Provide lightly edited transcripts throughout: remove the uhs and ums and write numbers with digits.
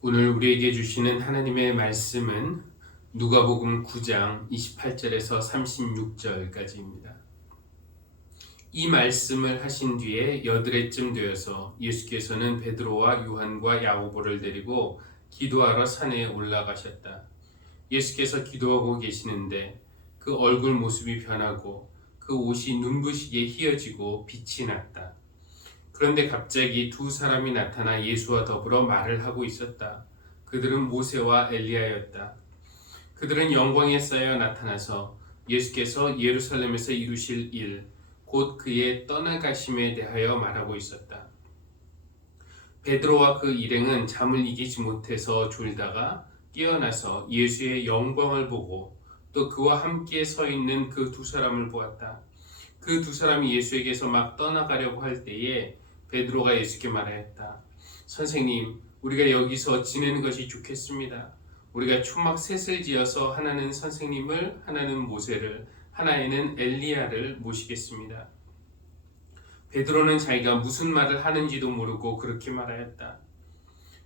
오늘 우리에게 주시는 하나님의 말씀은 누가복음 9장 28절에서 36절까지입니다. 이 말씀을 하신 뒤에 여드레쯤 되어서 예수께서는 베드로와 요한과 야고보를 데리고 기도하러 산에 올라가셨다. 예수께서 기도하고 계시는데 그 얼굴 모습이 변하고 그 옷이 눈부시게 휘어지고 빛이 났다. 그런데 갑자기 두 사람이 나타나 예수와 더불어 말을 하고 있었다. 그들은 모세와 엘리야였다. 그들은 영광에 쌓여 나타나서 예수께서 예루살렘에서 이루실 일, 곧 그의 떠나가심에 대하여 말하고 있었다. 베드로와 그 일행은 잠을 이기지 못해서 졸다가 깨어나서 예수의 영광을 보고 또 그와 함께 서 있는 그 두 사람을 보았다. 그 두 사람이 예수에게서 막 떠나가려고 할 때에 베드로가 예수께 말하였다. 선생님, 우리가 여기서 지내는 것이 좋겠습니다. 우리가 초막 셋을 지어서 하나는 선생님을, 하나는 모세를, 하나에는 엘리야를 모시겠습니다. 베드로는 자기가 무슨 말을 하는지도 모르고 그렇게 말하였다.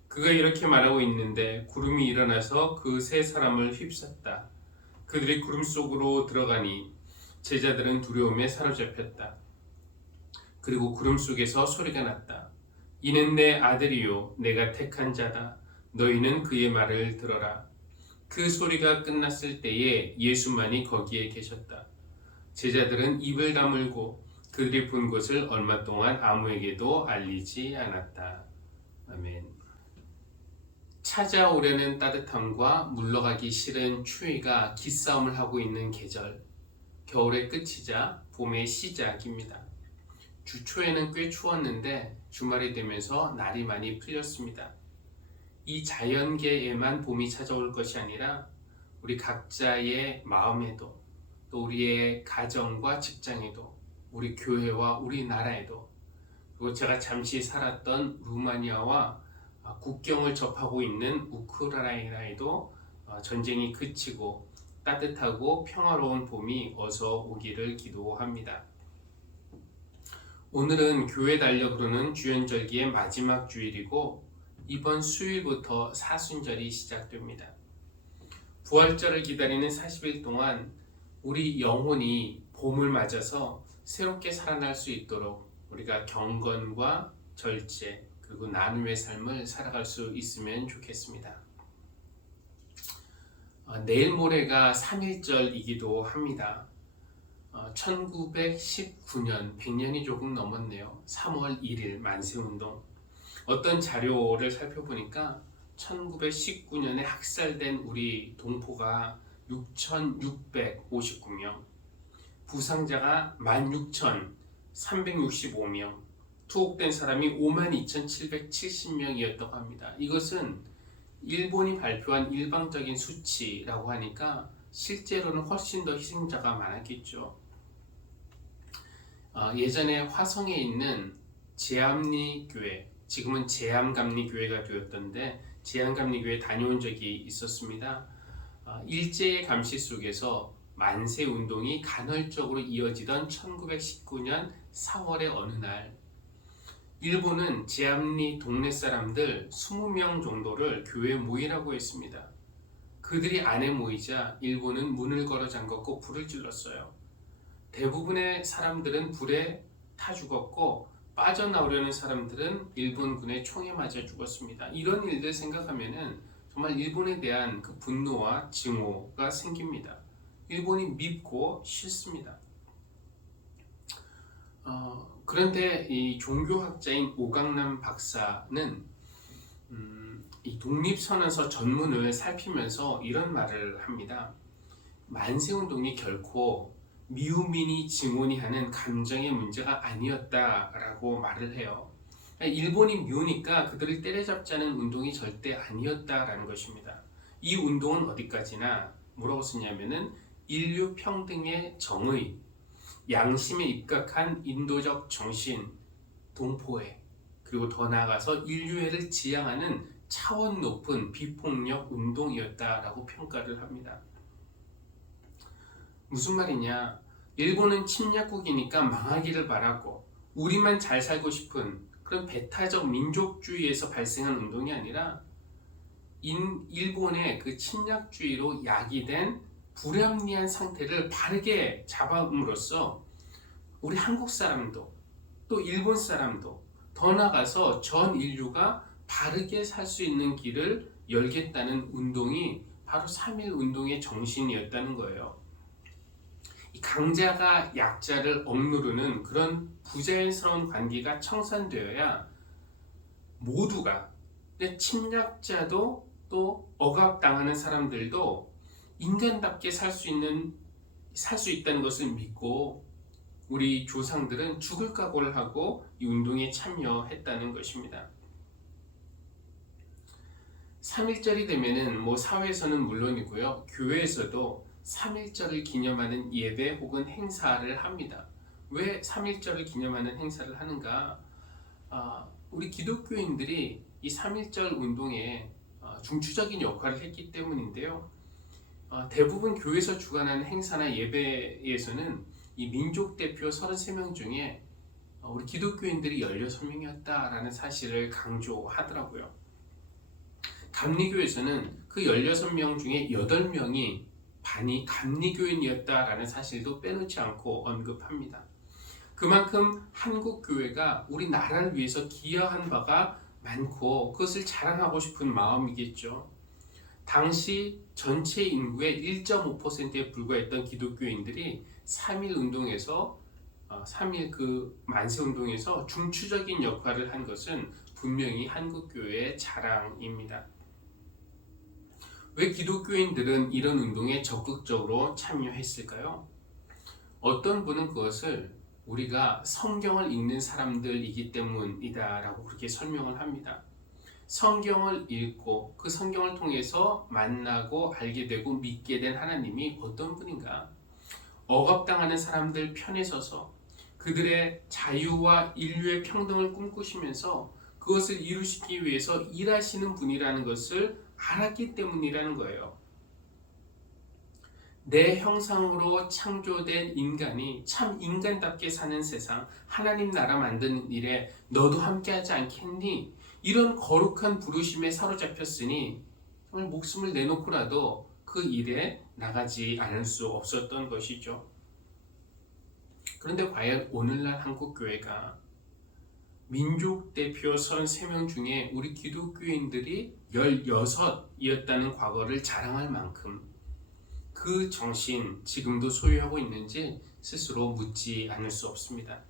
그가 이렇게 말하고 있는데 구름이 일어나서 그 세 사람을 휩쌌다. 그들이 구름 속으로 들어가니 제자들은 두려움에 사로잡혔다. 그리고 구름 속에서 소리가 났다. 이는 내 아들이요 내가 택한 자다. 너희는 그의 말을 들어라. 그 소리가 끝났을 때에 예수만이 거기에 계셨다. 제자들은 입을 다물고 그들이 본 것을 얼마 동안 아무에게도 알리지 않았다. 아멘. 찾아오려는 따뜻함과 물러가기 싫은 추위가 기싸움을 하고 있는 계절. 겨울의 끝이자 봄의 시작입니다. 주 초에는 꽤 추웠는데 주말이 되면서 날이 많이 풀렸습니다. 이 자연계에만 봄이 찾아올 것이 아니라 우리 각자의 마음에도 또 우리의 가정과 직장에도 우리 교회와 우리나라에도 그리고 제가 잠시 살았던 루마니아와 국경을 접하고 있는 우크라이나에도 전쟁이 그치고 따뜻하고 평화로운 봄이 어서 오기를 기도합니다. 오늘은 교회 달력으로는 주연절기의 마지막 주일이고 이번 수요일부터 사순절이 시작됩니다. 부활절을 기다리는 40일 동안 우리 영혼이 봄을 맞아서 새롭게 살아날 수 있도록 우리가 경건과 절제 그리고 나눔의 삶을 살아갈 수 있으면 좋겠습니다. 내일 모레가 3.1절이기도 합니다. 1919년, 100년이 조금 넘었네요. 3월 1일 만세운동. 어떤 자료를 살펴보니까 1919년에 학살된 우리 동포가 6,659명, 부상자가 16,365명, 투옥된 사람이 52,770명이었다고 합니다. 이것은 일본이 발표한 일방적인 수치라고 하니까 실제로는 훨씬 더 희생자가 많았겠죠. 예전에 화성에 있는 제암리교회, 지금은 제암감리교회가 되었던데 제암감리교회 다녀온 적이 있었습니다. 일제의 감시 속에서 만세운동이 간헐적으로 이어지던 1919년 4월의 어느 날 일본은 제암리 동네 사람들 20명 정도를 교회에 모이라고 했습니다. 그들이 안에 모이자 일본은 문을 걸어 잠갔고 불을 질렀어요. 대부분의 사람들은 불에 타 죽었고 빠져나오려는 사람들은 일본군의 총에 맞아 죽었습니다. 이런 일들 생각하면은 정말 일본에 대한 그 분노와 증오가 생깁니다. 일본이 밉고 싫습니다. 그런데 이 종교학자인 오강남 박사는 이 독립선언서 전문을 살피면서 이런 말을 합니다. 만세운동이 결코 미우민이 증오니 하는 감정의 문제가 아니었다라고 말을 해요. 일본이 미우니까 그들을 때려잡자는 운동이 절대 아니었다라는 것입니다. 이 운동은 어디까지나 뭐라고 쓰냐면은 인류 평등의 정의, 양심에 입각한 인도적 정신, 동포애, 그리고 더 나아가서 인류애를 지향하는 차원 높은 비폭력 운동이었다라고 평가를 합니다. 무슨 말이냐? 일본은 침략국이니까 망하기를 바라고 우리만 잘 살고 싶은 그런 배타적 민족주의에서 발생한 운동이 아니라 일본의 그 침략주의로 야기된 불합리한 상태를 바르게 잡아옴으로써 우리 한국 사람도 또 일본 사람도 더 나아가서 전 인류가 바르게 살 수 있는 길을 열겠다는 운동이 바로 3.1 운동의 정신이었다는 거예요. 이 강자가 약자를 억누르는 그런 부자연스러운 관계가 청산되어야 모두가, 침략자도 또 억압당하는 사람들도 인간답게 살 수 있다는 것을 믿고 우리 조상들은 죽을 각오를 하고 이 운동에 참여했다는 것입니다. 3.1절이 되면은 사회에서는 물론이고요, 교회에서도 3.1절을 기념하는 예배 혹은 행사를 합니다. 왜 3.1절을 기념하는 행사를 하는가? 우리 기독교인들이 이 3.1절 운동에 중추적인 역할을 했기 때문인데요. 대부분 교회에서 주관하는 행사나 예배에서는 이 민족 대표 33명 중에 우리 기독교인들이 16명이었다라는 사실을 강조하더라고요. 감리교에서는 그 16명 중에 8명이 반이 감리교인이었다라는 사실도 빼놓지 않고 언급합니다. 그만큼 한국교회가 우리나라를 위해서 기여한 바가 많고 그것을 자랑하고 싶은 마음이겠죠. 당시 전체 인구의 1.5%에 불과했던 기독교인들이 3.1 운동에서 3.1 그 만세운동에서 중추적인 역할을 한 것은 분명히 한국교회의 자랑입니다. 왜 기독교인들은 이런 운동에 적극적으로 참여했을까요? 어떤 분은 그것을 우리가 성경을 읽는 사람들이기 때문이다라고 그렇게 설명을 합니다. 성경을 읽고 그 성경을 통해서 만나고 알게 되고 믿게 된 하나님이 어떤 분인가? 억압당하는 사람들 편에 서서 그들의 자유와 인류의 평등을 꿈꾸시면서 그것을 이루시기 위해서 일하시는 분이라는 것을 알았기 때문이라는 거예요. 내 형상으로 창조된 인간이 참 인간답게 사는 세상, 하나님 나라 만드는 일에 너도 함께하지 않겠니? 이런 거룩한 부르심에 사로잡혔으니 정말 목숨을 내놓고라도 그 일에 나가지 않을 수 없었던 것이죠. 그런데 과연 오늘날 한국교회가 민족 대표 33명 중에 우리 기독교인들이 16이었다는 과거를 자랑할 만큼 그 정신 지금도 소유하고 있는지 스스로 묻지 않을 수 없습니다.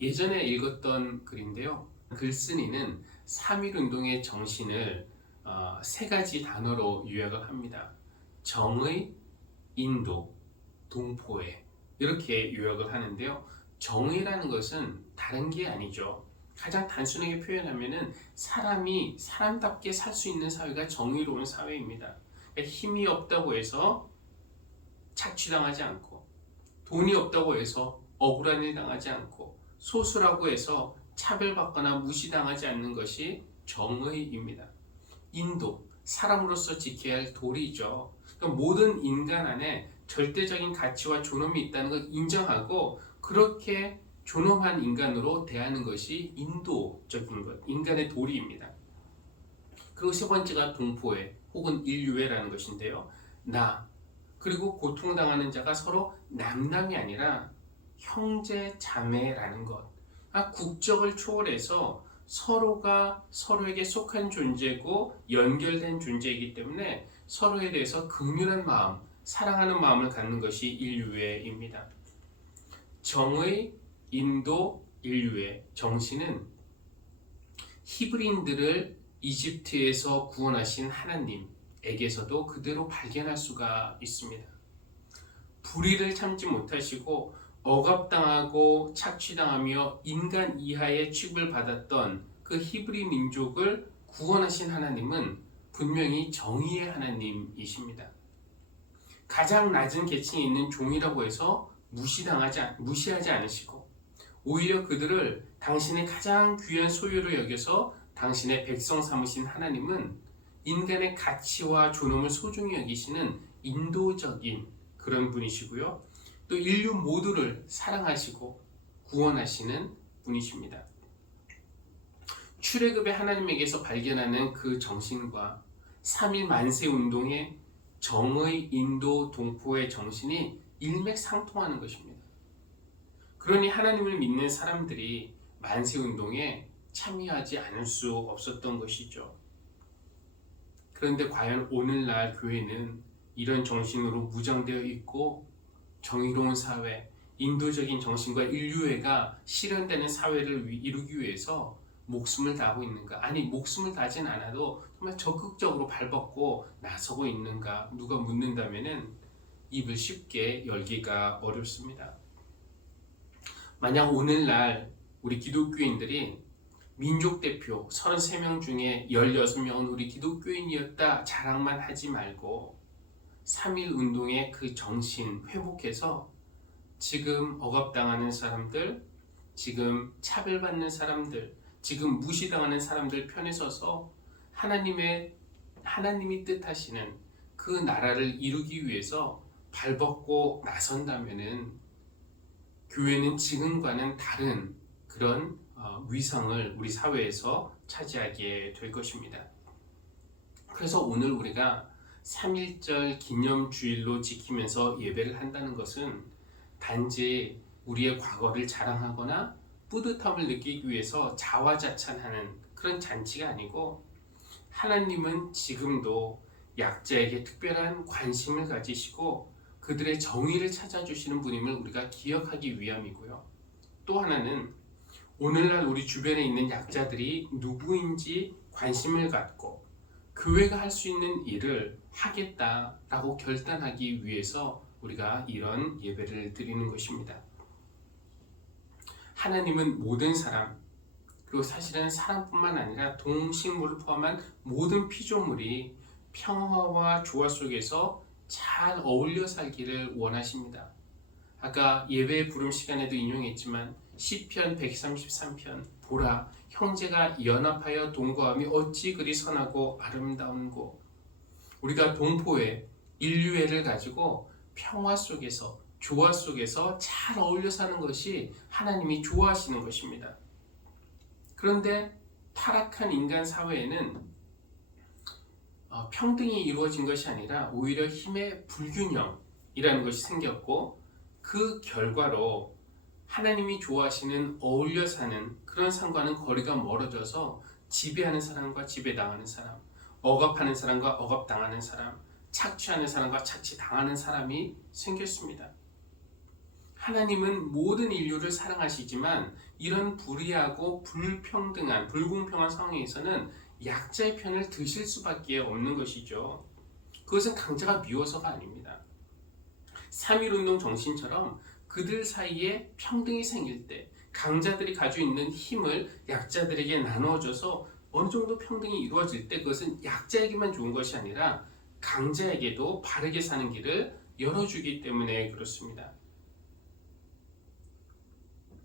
예전에 읽었던 글인데요. 글쓴이는 3.1 운동의 정신을 3가지 단어로 요약을 합니다. 정의, 인도, 동포애 이렇게 요약을 하는데요. 정의라는 것은 다른 게 아니죠. 가장 단순하게 표현하면은 사람이 사람답게 살 수 있는 사회가 정의로운 사회입니다. 그러니까 힘이 없다고 해서 착취당하지 않고, 돈이 없다고 해서 억울한 일 당하지 않고, 소수라고 해서 차별받거나 무시당하지 않는 것이 정의입니다. 인도, 사람으로서 지켜야 할 도리죠. 그러니까 모든 인간 안에 절대적인 가치와 존엄이 있다는 걸 인정하고 그렇게 존엄한 인간으로 대하는 것이 인도적인 것, 인간의 도리입니다. 그리고 세 번째가 동포애 혹은 인류애라는 것인데요. 그리고 고통당하는 자가 서로 남남이 아니라 형제 자매라는 것. 국적을 초월해서 서로가 서로에게 속한 존재고 연결된 존재이기 때문에 서로에 대해서 긍휼한 마음, 사랑하는 마음을 갖는 것이 인류애입니다. 정의, 인도, 인류애 정신은 히브리인들을 이집트에서 구원하신 하나님에게서도 그대로 발견할 수가 있습니다. 불의를 참지 못하시고 억압당하고 착취당하며 인간 이하의 취급을 받았던 그 히브리 민족을 구원하신 하나님은 분명히 정의의 하나님이십니다. 가장 낮은 계층에 있는 종이라고 해서 무시하지 않으시고 오히려 그들을 당신의 가장 귀한 소유로 여겨서 당신의 백성 삼으신 하나님은 인간의 가치와 존엄을 소중히 여기시는 인도적인 그런 분이시고요. 또 인류 모두를 사랑하시고 구원하시는 분이십니다. 출애굽의 하나님에게서 발견하는 그 정신과 3일 만세 운동의 정의 인도 동포의 정신이 일맥상통하는 것입니다. 그러니 하나님을 믿는 사람들이 만세 운동에 참여하지 않을 수 없었던 것이죠. 그런데 과연 오늘날 교회는 이런 정신으로 무장되어 있고 정의로운 사회, 인도적인 정신과 인류애가 실현되는 사회를 이루기 위해서 목숨을 다하고 있는가? 아니, 목숨을 다하진 않아도 정말 적극적으로 발벗고 나서고 있는가? 누가 묻는다면은 입을 쉽게 열기가 어렵습니다. 만약 오늘날 우리 기독교인들이 민족 대표 33명 중에 16명은 우리 기독교인이었다 자랑만 하지 말고 3.1 운동의 그 정신 회복해서 지금 억압당하는 사람들, 지금 차별받는 사람들, 지금 무시당하는 사람들 편에 서서 하나님이 뜻하시는 그 나라를 이루기 위해서 발벗고 나선다면은 교회는 지금과는 다른 그런 위상을 우리 사회에서 차지하게 될 것입니다. 그래서 오늘 우리가 3.1절 기념주일로 지키면서 예배를 한다는 것은 단지 우리의 과거를 자랑하거나 뿌듯함을 느끼기 위해서 자화자찬하는 그런 잔치가 아니고 하나님은 지금도 약자에게 특별한 관심을 가지시고 그들의 정의를 찾아주시는 분임을 우리가 기억하기 위함이고요. 또 하나는 오늘날 우리 주변에 있는 약자들이 누구인지 관심을 갖고 교회가 할 수 있는 일을 하겠다라고 결단하기 위해서 우리가 이런 예배를 드리는 것입니다. 하나님은 모든 사람, 그리고 사실은 사람뿐만 아니라 동식물을 포함한 모든 피조물이 평화와 조화 속에서 잘 어울려 살기를 원하십니다. 아까 예배 부름 시간에도 인용했지만 시편 133편 보라 형제가 연합하여 동거함이 어찌 그리 선하고 아름다운고. 우리가 동포애, 인류애를 가지고 평화 속에서 조화 속에서 잘 어울려 사는 것이 하나님이 좋아하시는 것입니다. 그런데 타락한 인간 사회에는 평등이 이루어진 것이 아니라 오히려 힘의 불균형이라는 것이 생겼고 그 결과로 하나님이 좋아하시는 어울려 사는 그런 삶과는 거리가 멀어져서 지배하는 사람과 지배당하는 사람, 억압하는 사람과 억압당하는 사람, 착취하는 사람과 착취당하는 사람이 생겼습니다. 하나님은 모든 인류를 사랑하시지만 이런 불의하고 불평등한, 불공평한 상황에서는 약자의 편을 드실 수밖에 없는 것이죠. 그것은 강자가 미워서가 아닙니다. 3.1운동 정신처럼 그들 사이에 평등이 생길 때 강자들이 가지고 있는 힘을 약자들에게 나누어줘서 어느 정도 평등이 이루어질 때 그것은 약자에게만 좋은 것이 아니라 강자에게도 바르게 사는 길을 열어주기 때문에 그렇습니다.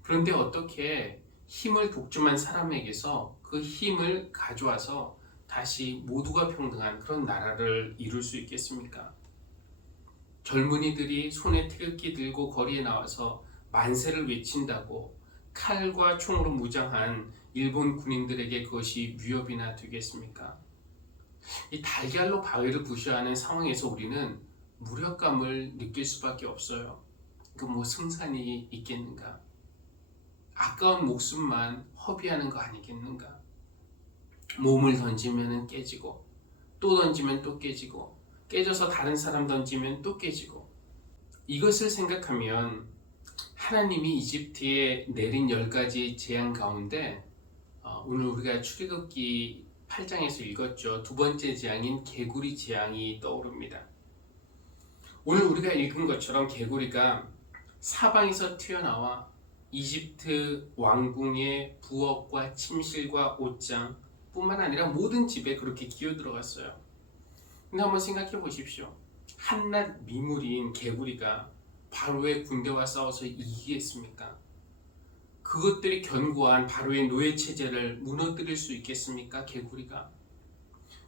그런데 어떻게 힘을 독점한 사람에게서 그 힘을 가져와서 다시 모두가 평등한 그런 나라를 이룰 수 있겠습니까? 젊은이들이 손에 태극기 들고 거리에 나와서 만세를 외친다고 칼과 총으로 무장한 일본 군인들에게 그것이 위협이나 되겠습니까? 이 달걀로 바위를 부셔하는 상황에서 우리는 무력감을 느낄 수밖에 없어요. 그 승산이 있겠는가? 아까운 목숨만 허비하는 거 아니겠는가? 몸을 던지면 깨지고 또 던지면 또 깨지고 깨져서 다른 사람 던지면 또 깨지고. 이것을 생각하면 하나님이 이집트에 내린 10가지 재앙 가운데 오늘 우리가 출애굽기 8장에서 읽었죠. 두 번째 재앙인 개구리 재앙이 떠오릅니다. 오늘 우리가 읽은 것처럼 개구리가 사방에서 튀어나와 이집트 왕궁의 부엌과 침실과 옷장 뿐만 아니라 모든 집에 그렇게 기어들어갔어요. 근데 한번 생각해 보십시오. 한낱 미물인 개구리가 바로의 군대와 싸워서 이기겠습니까? 그것들이 견고한 바로의 노예체제를 무너뜨릴 수 있겠습니까?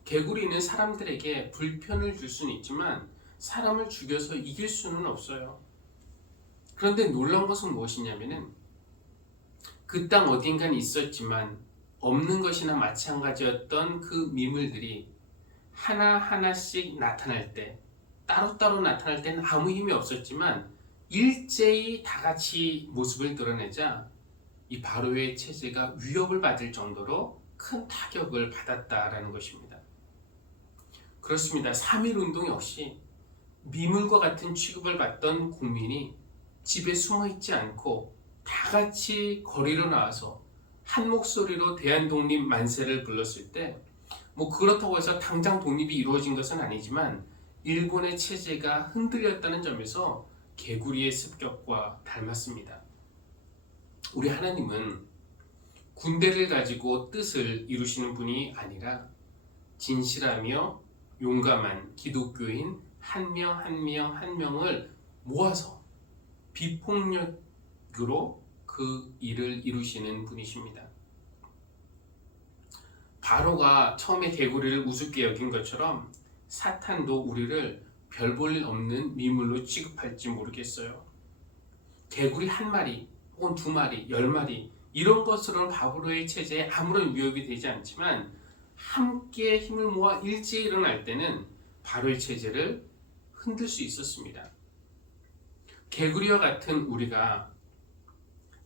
개구리는 사람들에게 불편을 줄 수는 있지만 사람을 죽여서 이길 수는 없어요. 그런데 놀라운 것은 무엇이냐면은 그 땅 어딘가는 있었지만 없는 것이나 마찬가지였던 그 미물들이 하나하나씩 나타날 때, 따로따로 나타날 때는 아무 힘이 없었지만 일제히 다 같이 모습을 드러내자 이 바로의 체제가 위협을 받을 정도로 큰 타격을 받았다라는 것입니다. 그렇습니다. 3.1운동 역시 미물과 같은 취급을 받던 국민이 집에 숨어 있지 않고 다 같이 거리로 나와서 한 목소리로 대한독립 만세를 불렀을 때, 그렇다고 해서 당장 독립이 이루어진 것은 아니지만 일본의 체제가 흔들렸다는 점에서 개구리의 습격과 닮았습니다. 우리 하나님은 군대를 가지고 뜻을 이루시는 분이 아니라 진실하며 용감한 기독교인 한 명 한 명 한 명을 모아서 비폭력으로 그 일을 이루시는 분이십니다. 바로가 처음에 개구리를 우습게 여긴 것처럼 사탄도 우리를 별 볼 일 없는 미물로 취급할지 모르겠어요. 개구리 한 마리 혹은 두 마리, 10마리 이런 것으로는 바로의 체제에 아무런 위협이 되지 않지만 함께 힘을 모아 일제히 일어날 때는 바로의 체제를 흔들 수 있었습니다. 개구리와 같은 우리가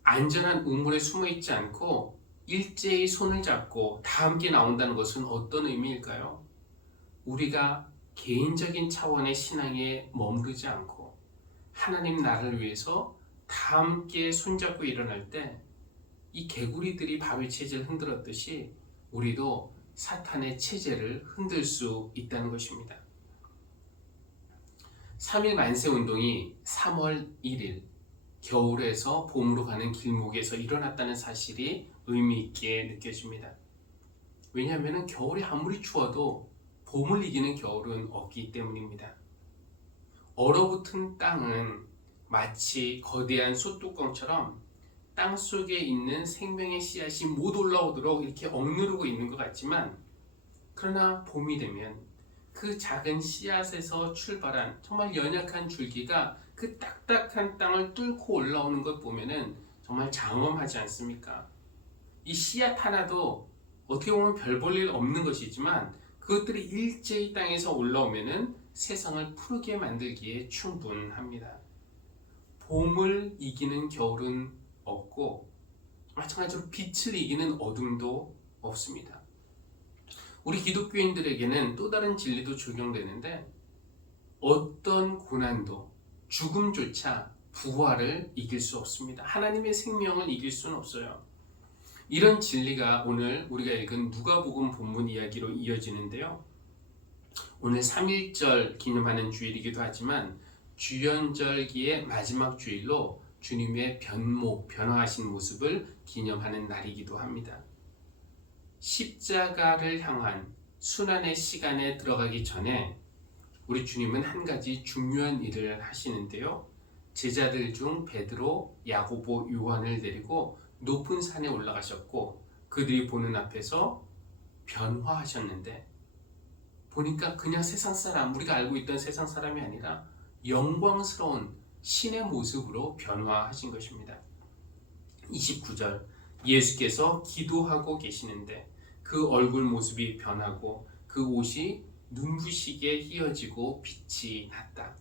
안전한 우물에 숨어 있지 않고 일제히 손을 잡고 다 함께 나온다는 것은 어떤 의미일까요? 우리가 개인적인 차원의 신앙에 머무르지 않고 하나님 나라를 위해서 다 함께 손잡고 일어날 때 이 개구리들이 바로의 체제를 흔들었듯이 우리도 사탄의 체제를 흔들 수 있다는 것입니다. 3.1 만세운동이 3월 1일 겨울에서 봄으로 가는 길목에서 일어났다는 사실이 의미 있게 느껴집니다. 왜냐하면 겨울이 아무리 추워도 봄을 이기는 겨울은 없기 때문입니다. 얼어붙은 땅은 마치 거대한 솥뚜껑처럼 땅 속에 있는 생명의 씨앗이 못 올라오도록 이렇게 억누르고 있는 것 같지만, 그러나 봄이 되면 그 작은 씨앗에서 출발한 정말 연약한 줄기가 그 딱딱한 땅을 뚫고 올라오는 것 보면은 정말 장엄하지 않습니까? 이 씨앗 하나도 어떻게 보면 별 볼 일 없는 것이지만 그것들이 일제히 땅에서 올라오면은 세상을 푸르게 만들기에 충분합니다. 봄을 이기는 겨울은 없고 마찬가지로 빛을 이기는 어둠도 없습니다. 우리 기독교인들에게는 또 다른 진리도 적용되는데, 어떤 고난도 죽음조차 부활을 이길 수 없습니다. 하나님의 생명을 이길 수는 없어요. 이런 진리가 오늘 우리가 읽은 누가복음 본문 이야기로 이어지는데요. 오늘 3.1절 기념하는 주일이기도 하지만 주연절기의 마지막 주일로 주님의 변화하신 모습을 기념하는 날이기도 합니다. 십자가를 향한 순환의 시간에 들어가기 전에 우리 주님은 한 가지 중요한 일을 하시는데요. 제자들 중 베드로, 야고보, 요한을 데리고 높은 산에 올라가셨고 그들이 보는 앞에서 변화하셨는데, 보니까 그냥 세상 사람, 우리가 알고 있던 세상 사람이 아니라 영광스러운 신의 모습으로 변화하신 것입니다. 29절, 예수께서 기도하고 계시는데 그 얼굴 모습이 변하고 그 옷이 눈부시게 휘어지고 빛이 났다.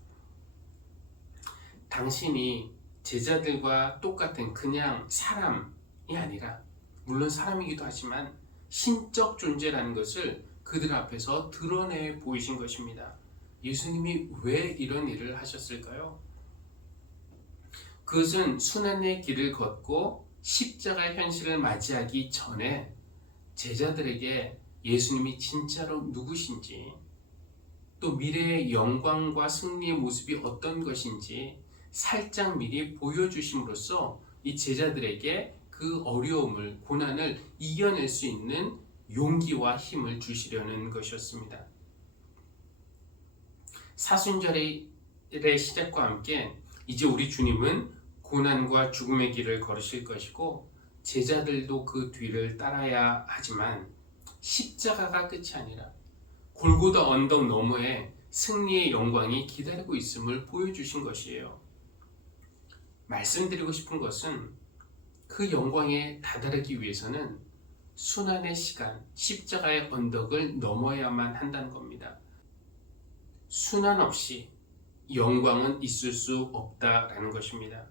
당신이 제자들과 똑같은 그냥 사람이 아니라, 물론 사람이기도 하지만 신적 존재라는 것을 그들 앞에서 드러내 보이신 것입니다. 예수님이 왜 이런 일을 하셨을까요? 그것은 순환의 길을 걷고 십자가의 현실을 맞이하기 전에 제자들에게 예수님이 진짜로 누구신지, 또 미래의 영광과 승리의 모습이 어떤 것인지 살짝 미리 보여주심으로써 이 제자들에게 그 어려움을, 고난을 이겨낼 수 있는 용기와 힘을 주시려는 것이었습니다. 사순절의 시작과 함께 이제 우리 주님은 고난과 죽음의 길을 걸으실 것이고 제자들도 그 뒤를 따라야 하지만 십자가가 끝이 아니라 골고다 언덕 너머에 승리의 영광이 기다리고 있음을 보여주신 것이에요. 말씀드리고 싶은 것은 그 영광에 다다르기 위해서는 순환의 시간, 십자가의 언덕을 넘어야만 한다는 겁니다. 순환 없이 영광은 있을 수 없다라는 것입니다.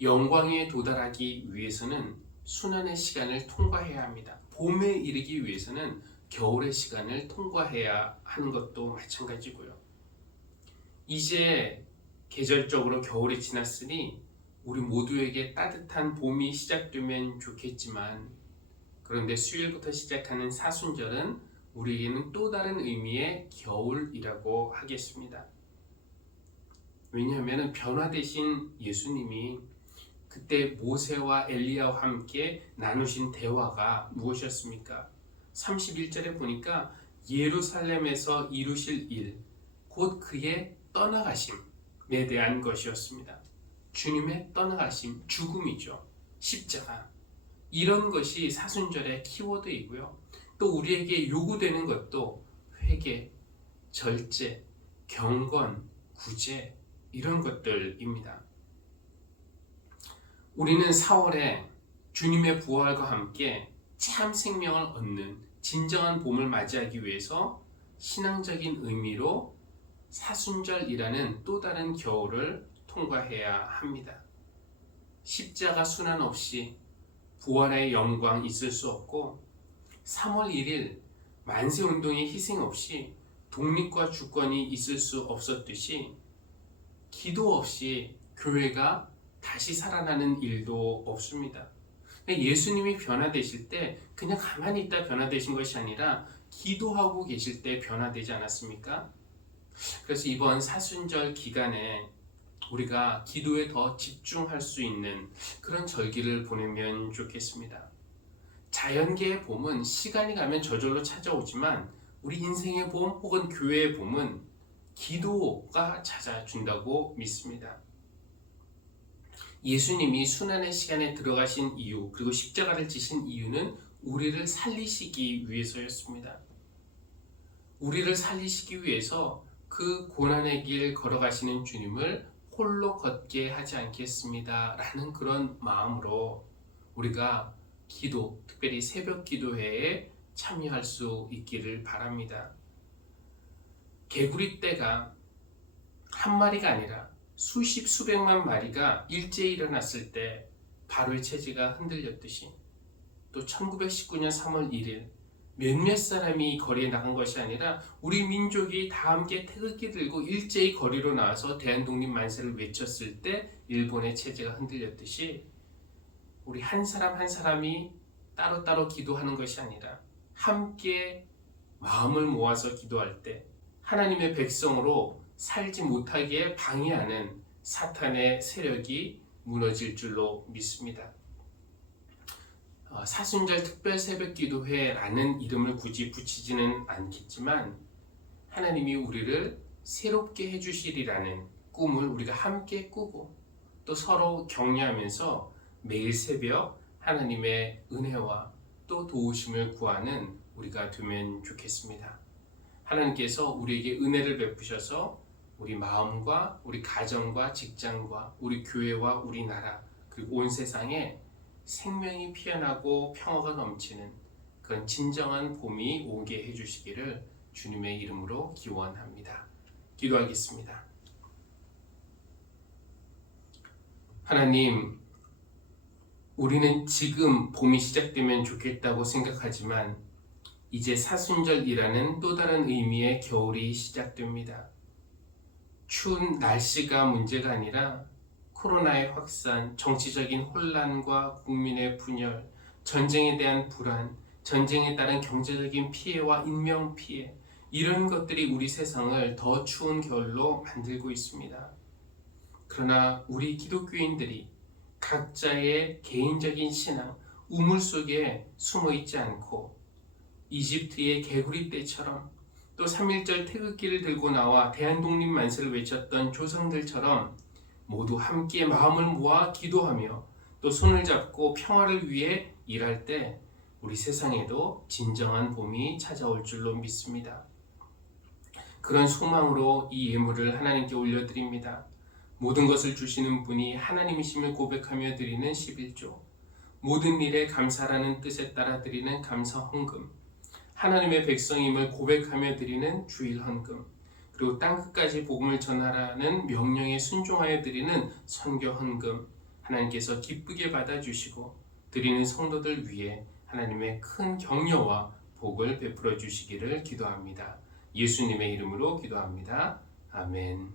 영광에 도달하기 위해서는 순환의 시간을 통과해야 합니다. 봄에 이르기 위해서는 겨울의 시간을 통과해야 하는 것도 마찬가지고요. 이제 계절적으로 겨울이 지났으니 우리 모두에게 따뜻한 봄이 시작되면 좋겠지만, 그런데 수요일부터 시작하는 사순절은 우리에게는 또 다른 의미의 겨울이라고 하겠습니다. 왜냐하면 변화되신 예수님이 그때 모세와 엘리야와 함께 나누신 대화가 무엇이었습니까? 31절에 보니까 예루살렘에서 이루실 일, 곧 그의 떠나가심에 대한 것이었습니다. 주님의 떠나가심, 죽음이죠. 십자가. 이런 것이 사순절의 키워드이고요. 또 우리에게 요구되는 것도 회개, 절제, 경건, 구제, 이런 것들입니다. 우리는 4월에 주님의 부활과 함께 참 생명을 얻는 진정한 봄을 맞이하기 위해서 신앙적인 의미로 사순절이라는 또 다른 겨울을 통과해야 합니다. 십자가 순환 없이 부활의 영광 있을 수 없고, 3월 1일 만세운동의 희생 없이 독립과 주권이 있을 수 없었듯이 기도 없이 교회가 다시 살아나는 일도 없습니다. 예수님이 변화되실 때 그냥 가만히 있다 변화되신 것이 아니라 기도하고 계실 때 변화되지 않았습니까? 그래서 이번 사순절 기간에 우리가 기도에 더 집중할 수 있는 그런 절기를 보내면 좋겠습니다. 자연계의 봄은 시간이 가면 저절로 찾아오지만 우리 인생의 봄 혹은 교회의 봄은 기도가 찾아준다고 믿습니다. 예수님이 순환의 시간에 들어가신 이유, 그리고 십자가를 지신 이유는 우리를 살리시기 위해서였습니다. 우리를 살리시기 위해서 그 고난의 길 걸어가시는 주님을 홀로 걷게 하지 않겠습니다 라는 그런 마음으로 우리가 기도, 특별히 새벽 기도회에 참여할 수 있기를 바랍니다. 개구리 떼가 한 마리가 아니라 수십 수백만 마리가 일제히 일어났을 때 바로의 체제가 흔들렸듯이, 또 1919년 3월 1일 몇몇 사람이 거리에 나간 것이 아니라 우리 민족이 다 함께 태극기 들고 일제히 거리로 나와서 대한독립 만세를 외쳤을 때 일본의 체제가 흔들렸듯이, 우리 한 사람 한 사람이 따로따로 기도하는 것이 아니라 함께 마음을 모아서 기도할 때 하나님의 백성으로 살지 못하게 방해하는 사탄의 세력이 무너질 줄로 믿습니다. 사순절 특별 새벽 기도회라는 이름을 굳이 붙이지는 않겠지만, 하나님이 우리를 새롭게 해주시리라는 꿈을 우리가 함께 꾸고 또 서로 격려하면서 매일 새벽 하나님의 은혜와 또 도우심을 구하는 우리가 되면 좋겠습니다. 하나님께서 우리에게 은혜를 베푸셔서 우리 마음과 우리 가정과 직장과 우리 교회와 우리 나라 그리고 온 세상에 생명이 피어나고 평화가 넘치는 그런 진정한 봄이 오게 해주시기를 주님의 이름으로 기원합니다. 기도하겠습니다. 하나님, 우리는 지금 봄이 시작되면 좋겠다고 생각하지만 이제 사순절이라는 또 다른 의미의 겨울이 시작됩니다. 추운 날씨가 문제가 아니라 코로나의 확산, 정치적인 혼란과 국민의 분열, 전쟁에 대한 불안, 전쟁에 따른 경제적인 피해와 인명 피해, 이런 것들이 우리 세상을 더 추운 겨울로 만들고 있습니다. 그러나 우리 기독교인들이 각자의 개인적인 신앙, 우물 속에 숨어 있지 않고 이집트의 개구리 떼처럼 또 3.1절 태극기를 들고 나와 대한독립 만세를 외쳤던 조상들처럼 모두 함께 마음을 모아 기도하며 또 손을 잡고 평화를 위해 일할 때 우리 세상에도 진정한 봄이 찾아올 줄로 믿습니다. 그런 소망으로 이 예물을 하나님께 올려드립니다. 모든 것을 주시는 분이 하나님이심을 고백하며 드리는 11조, 모든 일에 감사라는 뜻에 따라 드리는 감사 헌금, 하나님의 백성임을 고백하며 드리는 주일 헌금, 그리고 땅끝까지 복음을 전하라는 명령에 순종하여 드리는 선교 헌금, 하나님께서 기쁘게 받아주시고 드리는 성도들 위해 하나님의 큰 격려와 복을 베풀어 주시기를 기도합니다. 예수님의 이름으로 기도합니다. 아멘.